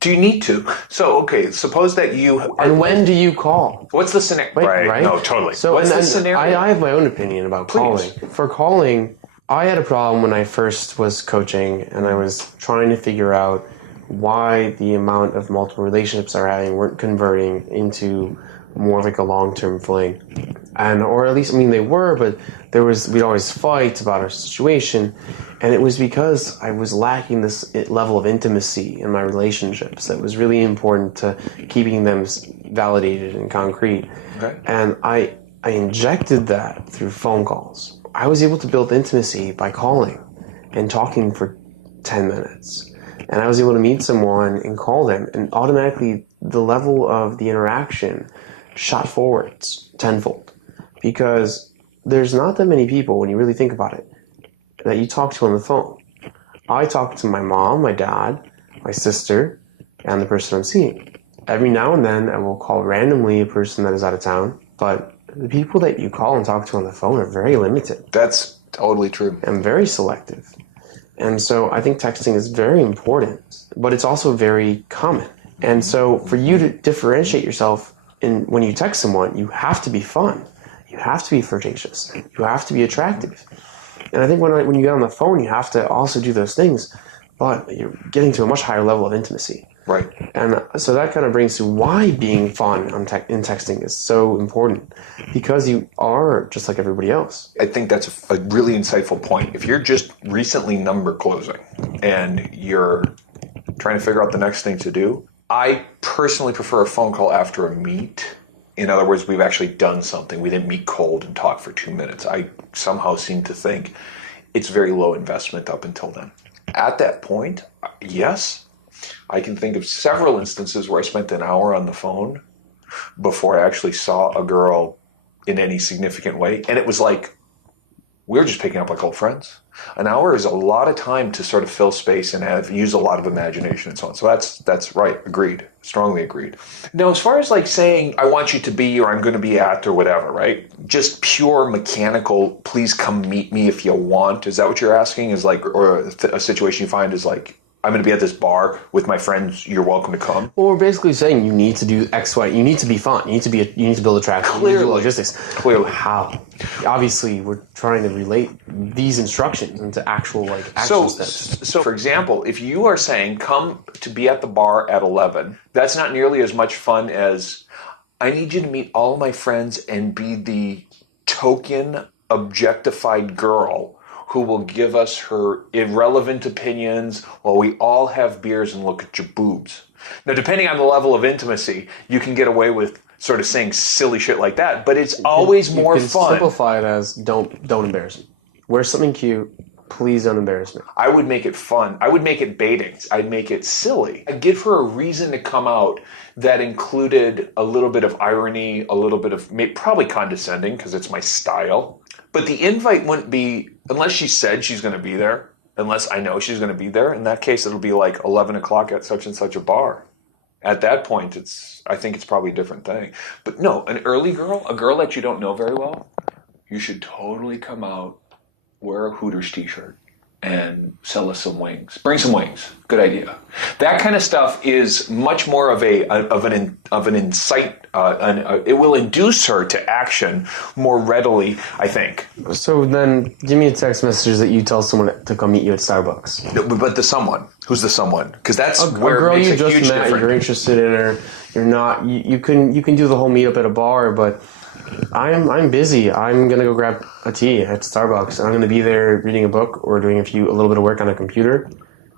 Do you need to? So, okay, suppose that you... And when do you call? What's the scenario? Right? No, totally. So, what's the scenario? I have my own opinion about calling. For calling, I had a problem when I first was coaching and I was trying to figure out why the amount of multiple relationships I was having weren't converting into more like a long-term fling. And, or at least, I mean, they were, but we'd always fight about our situation. And it was because I was lacking this level of intimacy in my relationships that was really important to keeping them validated and concrete. Okay. And I injected that through phone calls. I was able to build intimacy by calling and talking for 10 minutes. And I was able to meet someone and call them, and automatically the level of the interaction shot forwards tenfold. Because there's not that many people, when you really think about it, that you talk to on the phone. I talk to my mom, my dad, my sister, and the person I'm seeing. Every now and then I will call randomly a person that is out of town, but the people that you call and talk to on the phone are very limited. That's totally true. And very selective. And so I think texting is very important, but it's also very common. And so for you to differentiate yourself when you text someone, you have to be fun. You have to be flirtatious. You have to be attractive. And I think when you get on the phone, you have to also do those things, but you're getting to a much higher level of intimacy. Right. And so that kind of brings to why being fun in texting is so important, because you are just like everybody else. I think that's a really insightful point. If you're just recently number closing and you're trying to figure out the next thing to do, I personally prefer a phone call after a meet. In other words, we've actually done something. We didn't meet cold and talk for 2 minutes. I somehow seem to think it's very low investment up until then. At that point, yes, I can think of several instances where I spent an hour on the phone before I actually saw a girl in any significant way. And it was like we're just picking up like old friends. An hour is a lot of time to sort of fill space and use a lot of imagination and so on. So that's right. Agreed. Strongly agreed. Now, as far as like saying, I want you to be, or I'm going to be at, or whatever, right? Just pure mechanical, please come meet me if you want. Is that what you're asking? Is like, or a situation you find is like, I'm going to be at this bar with my friends. You're welcome to come. Well, we're basically saying you need to do X, Y. You need to be fun. You need to build attraction. Clearly. You need to do logistics. Clearly. How? Obviously, we're trying to relate these instructions into actual like action steps. So, for example, if you are saying come to be at the bar at 11, that's not nearly as much fun as I need you to meet all my friends and be the token objectified girl who will give us her irrelevant opinions while we all have beers and look at your boobs. Now, depending on the level of intimacy, you can get away with sort of saying silly shit like that, but it's always more You can fun. simplify it as don't embarrass me. Wear something cute. Please don't embarrass me. I would make it fun. I would make it baiting. I'd make it silly. I'd give her a reason to come out that included a little bit of irony, a little bit of probably condescending because it's my style. But the invite wouldn't be, unless she said she's going to be there, unless I know she's going to be there. In that case, it'll be like 11 o'clock at such and such a bar. At that point, I think it's probably a different thing. But no, an early girl, a girl that you don't know very well, you should totally come out, wear a Hooters t-shirt, and sell us some wings. Bring some wings. Good idea. That kind of stuff is much more of an insight. It will induce her to action more readily, I think. So then, give me a text message that you tell someone to come meet you at Starbucks. But the someone. Who's the someone? Because that's A where girl it makes you a just huge met, difference. you're interested in her. You're not. You can do the whole meetup at a bar, but I'm busy. I'm gonna go grab a tea at Starbucks, and I'm gonna be there reading a book or doing a little bit of work on a computer,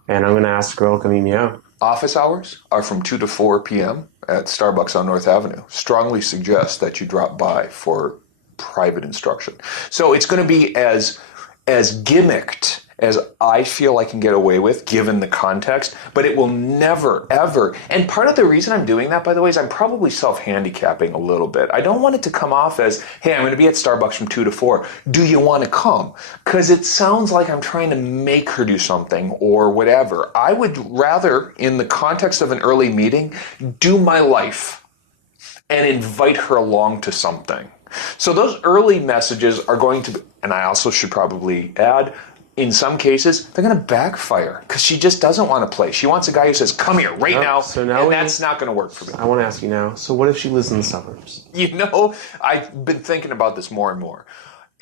and I'm gonna ask a girl to come meet me out. Office hours are from 2 to 4 p.m. at Starbucks on North Avenue. Strongly suggest that you drop by for private instruction. So it's going to be as gimmicked as I feel I can get away with, given the context, but it will never, ever. And part of the reason I'm doing that, by the way, is I'm probably self-handicapping a little bit. I don't want it to come off as, hey, I'm going to be at Starbucks from 2 to 4. Do you want to come? Because it sounds like I'm trying to make her do something or whatever. I would rather, in the context of an early meeting, do my life and invite her along to something. So those early messages are going to be, and I also should probably add, in some cases, they're going to backfire because she just doesn't want to play. She wants a guy who says, come here right now, and that's not going to work for me. I want to ask you now, so what if she lives in the suburbs? You know, I've been thinking about this more and more.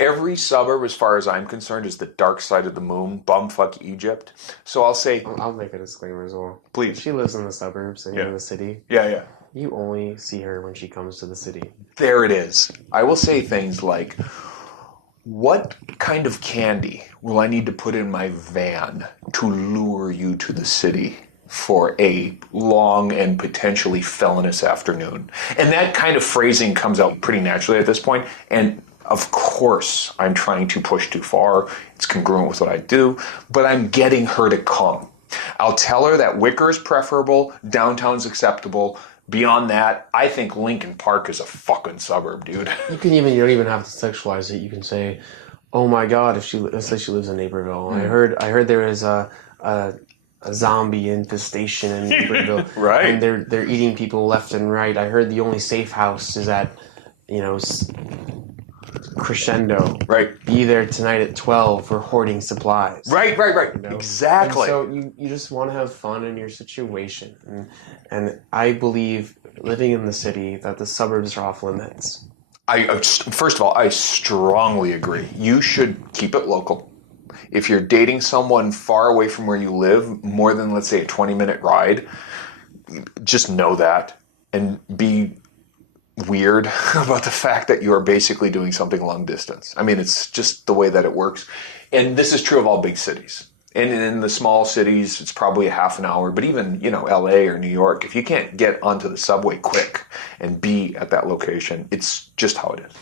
Every suburb, as far as I'm concerned, is the dark side of the moon, bumfuck Egypt. So I'll say... I'll make a disclaimer as well. Please. If she lives in the suburbs and you're in the city, Yeah. you only see her when she comes to the city. There it is. I will say things like, what kind of candy will I need to put in my van to lure you to the city for a long and potentially felonious afternoon? And that kind of phrasing comes out pretty naturally at this point. And of course, I'm trying to push too far. It's congruent with what I do, but I'm getting her to come. I'll tell her that Wicker is preferable, downtown's acceptable. Beyond that, I think Lincoln Park is a fucking suburb, dude. You don't even have to sexualize it. You can say, "Oh my God!" Let's say she lives in Naperville. I heard there is a zombie infestation in Naperville, Right? And they're eating people left and right. I heard the only safe house is at, Crescendo. Right. Be there tonight at 12 for hoarding supplies. Right. Exactly. And so you just want to have fun in your situation. And I believe, living in the city, that the suburbs are off limits. First of all, I strongly agree. You should keep it local. If you're dating someone far away from where you live, more than, let's say, a 20-minute ride, just know that and be weird about the fact that you're basically doing something long distance. I mean, it's just the way that it works. And this is true of all big cities. And in the small cities, it's probably a half an hour. But even, LA or New York, if you can't get onto the subway quick and be at that location, it's just how it is.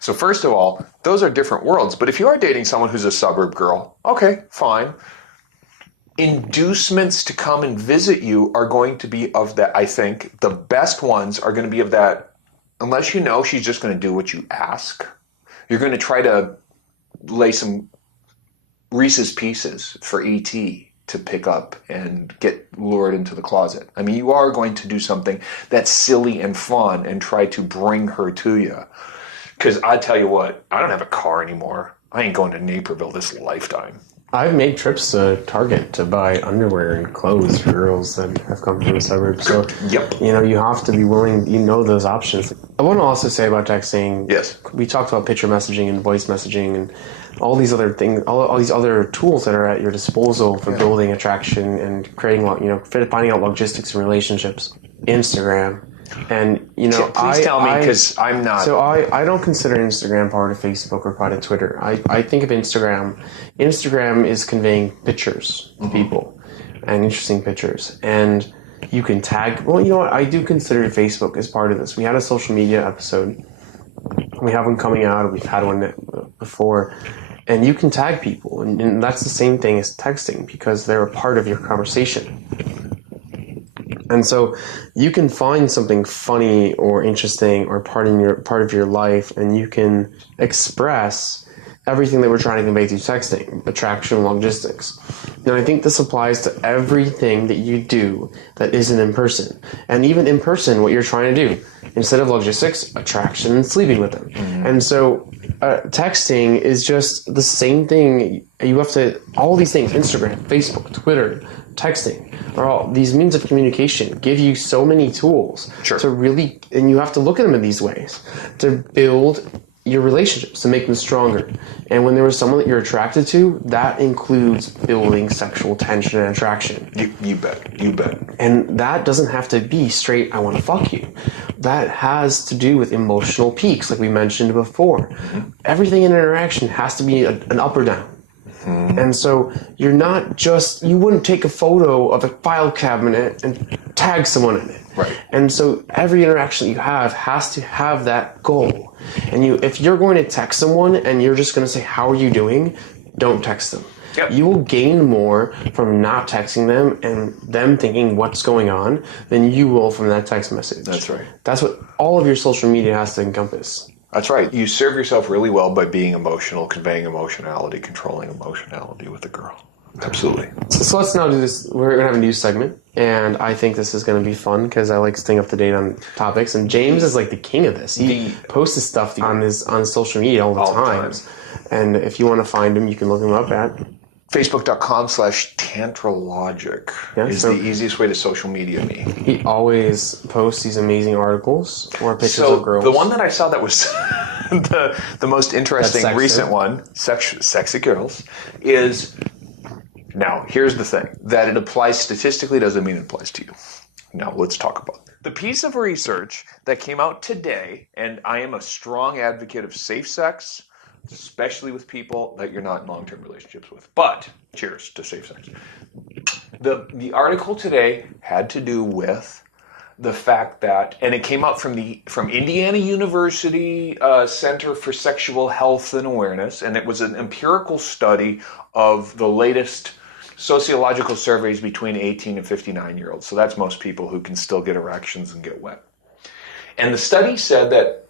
So first of all, those are different worlds. But if you are dating someone who's a suburb girl, okay, fine. Inducements to come and visit you are going to be of that. I think the best ones are going to be of that, unless you know she's just going to do what you ask, you're going to try to lay some Reese's Pieces for E.T. to pick up and get lured into the closet. I mean, you are going to do something that's silly and fun and try to bring her to you. Because I tell you what, I don't have a car anymore. I ain't going to Naperville this lifetime. I've made trips to Target to buy underwear and clothes for girls that have come from the suburbs. So, Yep. you have to be willing, those options. I want to also say about texting, Yes. we talked about picture messaging and voice messaging and all these other things, all these other tools that are at your disposal for building attraction and creating, finding out logistics and relationships. Instagram. And, please tell me, because I'm not. So I don't consider Instagram part of Facebook or part of Twitter. I think of Instagram. Instagram is conveying pictures to people and interesting pictures. And you can tag. Well, you know what? I do consider Facebook as part of this. We had a social media episode. We have one coming out. We've had one before. And you can tag people. And that's the same thing as texting because they're a part of your conversation. And so you can find something funny or interesting or part of your life, and you can express everything that we're trying to convey through texting, attraction, logistics. And I think this applies to everything that you do that isn't in person. And even in person, what you're trying to do, instead of logistics, attraction and sleeping with them. Mm-hmm. And so texting is just the same thing. You have to, all these things, Instagram, Facebook, Twitter, texting, are all these means of communication give you so many tools to really, and you have to look at them in these ways to build your relationships, to make them stronger. And when there is someone that you're attracted to, that includes building sexual tension and attraction. You bet. And that doesn't have to be straight, I want to fuck you. That has to do with emotional peaks, like we mentioned before. Mm-hmm. Everything in an interaction has to be an up or down. Mm-hmm. And so you're not just, you wouldn't take a photo of a file cabinet and tag someone in it. Right. And so every interaction that you have has to have that goal. And if you're going to text someone and you're just going to say, how are you doing? Don't text them. Yep. You will gain more from not texting them and them thinking what's going on than you will from that text message. That's right. That's what all of your social media has to encompass. That's right. You serve yourself really well by being emotional, conveying emotionality, controlling emotionality with a girl. Absolutely. So let's now do this. We're going to have a news segment, and I think this is going to be fun because I like staying up to date on topics, and James is like the king of this. He posts his stuff on social media all the time. And if you want to find him, you can look him up at Facebook.com/tantralogic is the easiest way to social media me. He always posts these amazing articles or pictures of girls. The one that I saw that was the most interesting recent one, sexy girls, is... Now, here's the thing. That it applies statistically doesn't mean it applies to you. Now, let's talk about it. The piece of research that came out today, and I am a strong advocate of safe sex, especially with people that you're not in long-term relationships with. But, cheers to safe sex. The article today had to do with the fact that, and it came out from Indiana University Center for Sexual Health and Awareness, and it was an empirical study of the latest sociological surveys between 18 and 59-year-olds. So that's most people who can still get erections and get wet. And the study said that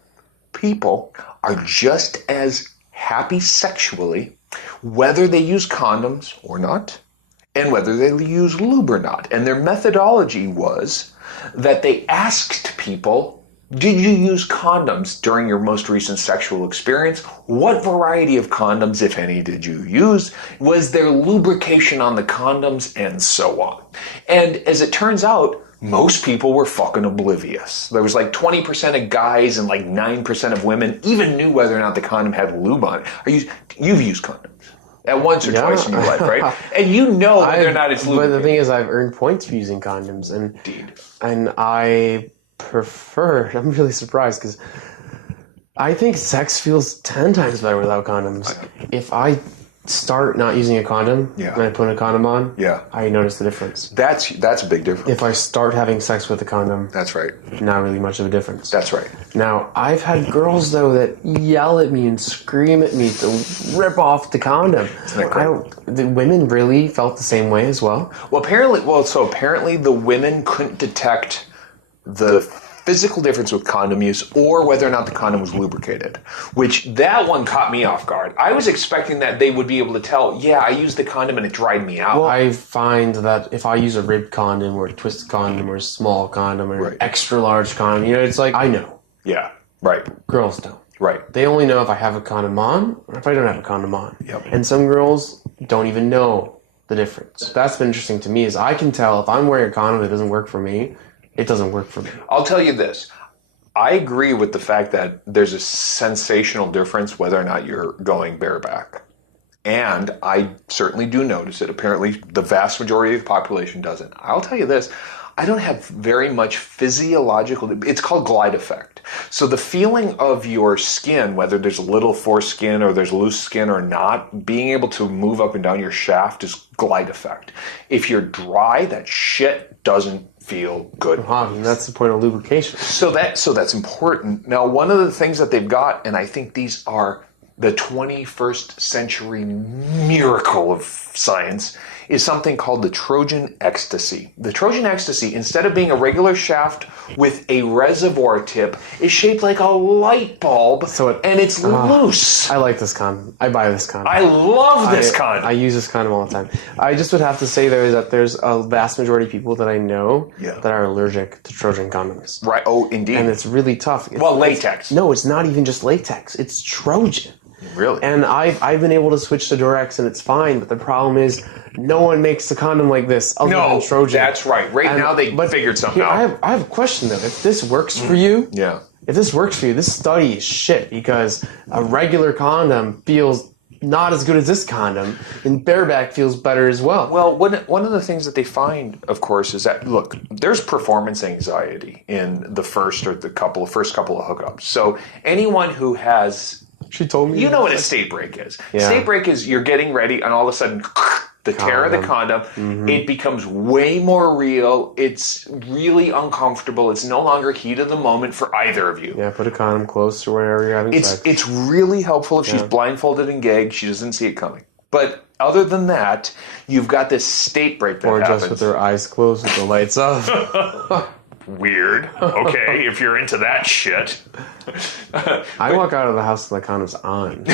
people are just as happy sexually whether they use condoms or not, and whether they use lube or not. And their methodology was that they asked people, did you use condoms during your most recent sexual experience? What variety of condoms, if any, did you use? Was there lubrication on the condoms? And so on. And as it turns out, most people were fucking oblivious. There was like 20% of guys and like 9% of women even knew whether or not the condom had lube on it. You've used condoms at once or twice in your life, right? And you know whether or not it's lubricated. But the thing is, I've earned points for using condoms. Indeed. And I prefer, I'm really surprised because I think sex feels 10 times better without condoms. If I start not using a condom and I put a condom on, I notice the difference. That's a big difference. If I start having sex with a condom, that's right. Not really much of a difference. That's right. Now, I've had girls though that yell at me and scream at me to rip off the condom. The women really felt the same way as well. Apparently the women couldn't detect the physical difference with condom use or whether or not the condom was lubricated, which that one caught me off guard. I was expecting that they would be able to tell, yeah, I used the condom and it dried me out. Well, I find that if I use a rib condom or a twist condom or a small condom or an extra large condom, it's like, I know. Yeah, right. Girls don't. Right. They only know if I have a condom on or if I don't have a condom on. Yep. And some girls don't even know the difference. That's been interesting to me is I can tell if I'm wearing a condom that doesn't work for me, it doesn't work for me. I'll tell you this. I agree with the fact that there's a sensational difference whether or not you're going bareback. And I certainly do notice it. Apparently, the vast majority of the population doesn't. I'll tell you this. I don't have very much physiological, it's called glide effect. So the feeling of your skin, whether there's a little foreskin or there's loose skin or not, being able to move up and down your shaft is glide effect. If you're dry, that shit doesn't feel good. And that's the point of lubrication. So that's important. Now, one of the things that they've got, and I think these are the 21st century miracle of science, is something called the Trojan ecstasy. The Trojan ecstasy, instead of being a regular shaft with a reservoir tip, is shaped like a light bulb, and it's loose. I like this condom. I buy this condom. I love this condom. I use this condom all the time. I just would have to say, though, is that there's a vast majority of people that I know that are allergic to Trojan condoms. Right. Oh, indeed. And it's really tough. Latex. No, it's not even just latex. It's Trojan. Really? And I've been able to switch to Durex and it's fine, but the problem is no one makes a condom like this other than Trojan. That's right. Now they figured something out. I have a question though. If this works for you, if this works for you, this study is shit because a regular condom feels not as good as this condom, and bareback feels better as well. Well, one of the things that they find, of course, is that, look, there's performance anxiety in the first couple of hookups. So anyone who has... She told me. You know what a state break is. Yeah. State break is you're getting ready and all of a sudden the tear of the condom, it becomes way more real. It's really uncomfortable. It's no longer heat of the moment for either of you. Yeah, put a condom close to wherever you're having sex. It's really helpful if she's blindfolded and gagged. She doesn't see it coming. But other than that, you've got this state break that happens. Or just with her eyes closed with the lights off. Weird. Okay, if you're into that shit. I walk out of the house with my condoms on.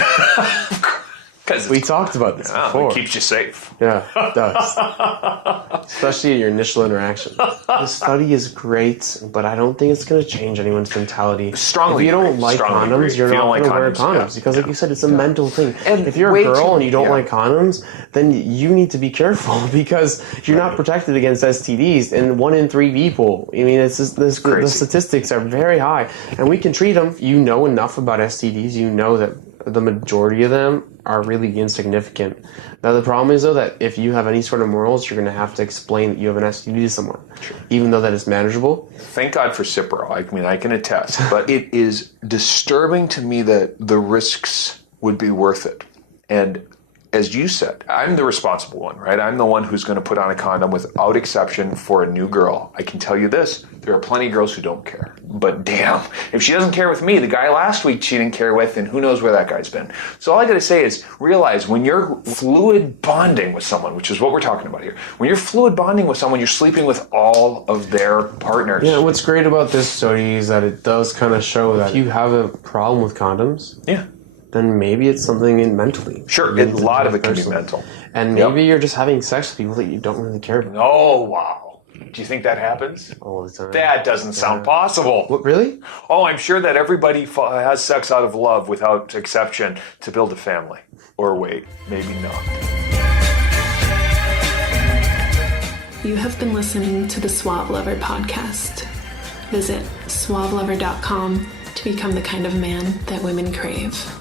Because we talked about this before. It keeps you safe. Yeah, it does. Especially your initial interaction. The study is great, but I don't think it's going to change anyone's mentality. Strongly If you don't like condoms, you're not going to wear condoms. Because like you said, it's a mental thing. And if you're a girl and you don't like condoms, then you need to be careful because you're not protected against STDs. And 1 in 3 people, I mean, it's just, the statistics are very high. And we can treat them. You know enough about STDs. You know that the majority of them are really insignificant. Now, the problem is, though, that if you have any sort of morals, you're going to have to explain that you have an STD to someone, even though that is manageable. Thank God for Cipro. I mean, I can attest. But it is disturbing to me that the risks would be worth it. And as you said, I'm the responsible one, right? I'm the one who's going to put on a condom without exception for a new girl. I can tell you this, there are plenty of girls who don't care. But damn, if she doesn't care with me, the guy last week she didn't care with, and who knows where that guy's been. So all I got to say is realize when you're fluid bonding with someone, which is what we're talking about here, when you're fluid bonding with someone, you're sleeping with all of their partners. Yeah, what's great about this study is that it does kind of show that if you have a problem with condoms, then maybe it's something mentally. Sure, a lot of it can be mental. And maybe you're just having sex with people that you don't really care about. Oh, wow. Do you think that happens? All the time. That doesn't sound possible. What, really? Oh, I'm sure that everybody has sex out of love without exception to build a family. Or wait, maybe not. You have been listening to the Suave Lover podcast. Visit suavelover.com to become the kind of man that women crave.